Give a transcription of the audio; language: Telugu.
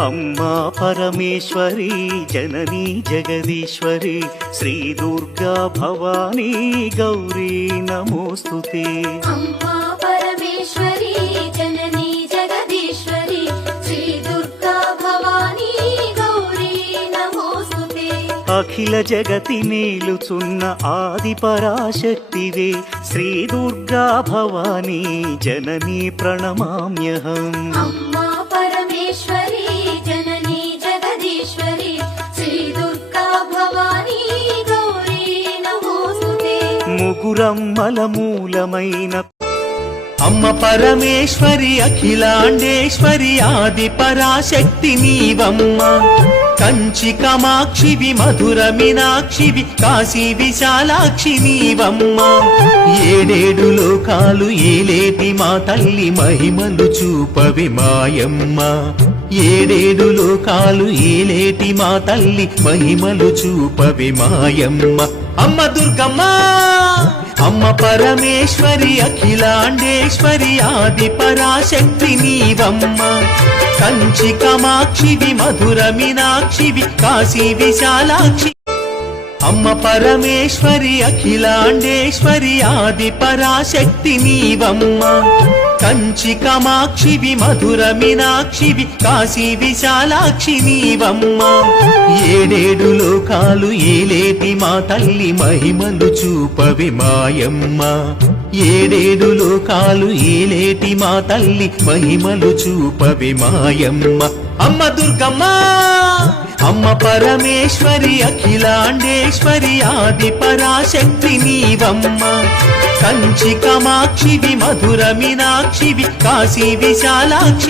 अम्मा परमेश्वरी जननी जगदीश्वरी श्री दुर्गा भवानी गौरी नमोस्तुते। अम्मा परमेश्वरी जननी जगदीश्वरी श्री दुर्गा भवानी गौरी नमोस्तुते। अखिल जगति मेलुचुन्न आदि पराशक्तिवे श्री दुर्गा भवानी जननी प्रणमाम्यहम्। अम्मा परमेश्वरी जननी जगदीश्वरी श्री दुर्गा भवानी गौरी नमोस्तुते। मुगुरम्मल मूलमैन अम्म परमेश्वरी अखिलांडेश्वरी आदि पराशक्ति नीवम्मा। कंची कामाक्षिवि मधुर मीनाक्षिवि काशी विशालाक्षि नीवम्मा। ఏడేడు లోకాలు ఏలేటి మా తల్లి మహిమలు చూపవి మాయమ్మ। ఏడేడు లోకాలు ఏలేటి మా తల్లి మహిమలు చూపవి మాయమ్మ। అమ్మ దుర్గమ్మ అమ్మ పరమేశ్వరి అఖిలాండేశ్వరి ఆది పరాశక్తి నీవమ్మ। కంచి కామాక్షివి మధుర మీనాక్షివి కాశీ విశాలాక్షి। అమ్మ పరమేశ్వరి అఖిలాండేశ్వరి ఆది పరాశక్తి నీవమ్మ। కంచి కామాక్షివి మధుర మీనాక్షివి కాశీ విశాలాక్షి నీవమ్మ। ఏడేడు లోకాలు ఏలేటి మా తల్లి మహిమలు చూపవి మాయమ్మ। ఏడేడు లోకాలు ఏలేటి మా తల్లి మహిమలు చూపవి మాయమ్మ। అమ్మ దుర్గమ్మ అమ్మ పరమేశ్వరి అఖిలాండేశ్వరి ఆది పరాశక్తి నీవమ్మ। కంచి కామాక్షివి మధుర మీనాక్షివి కాశీ విశాలాక్షి।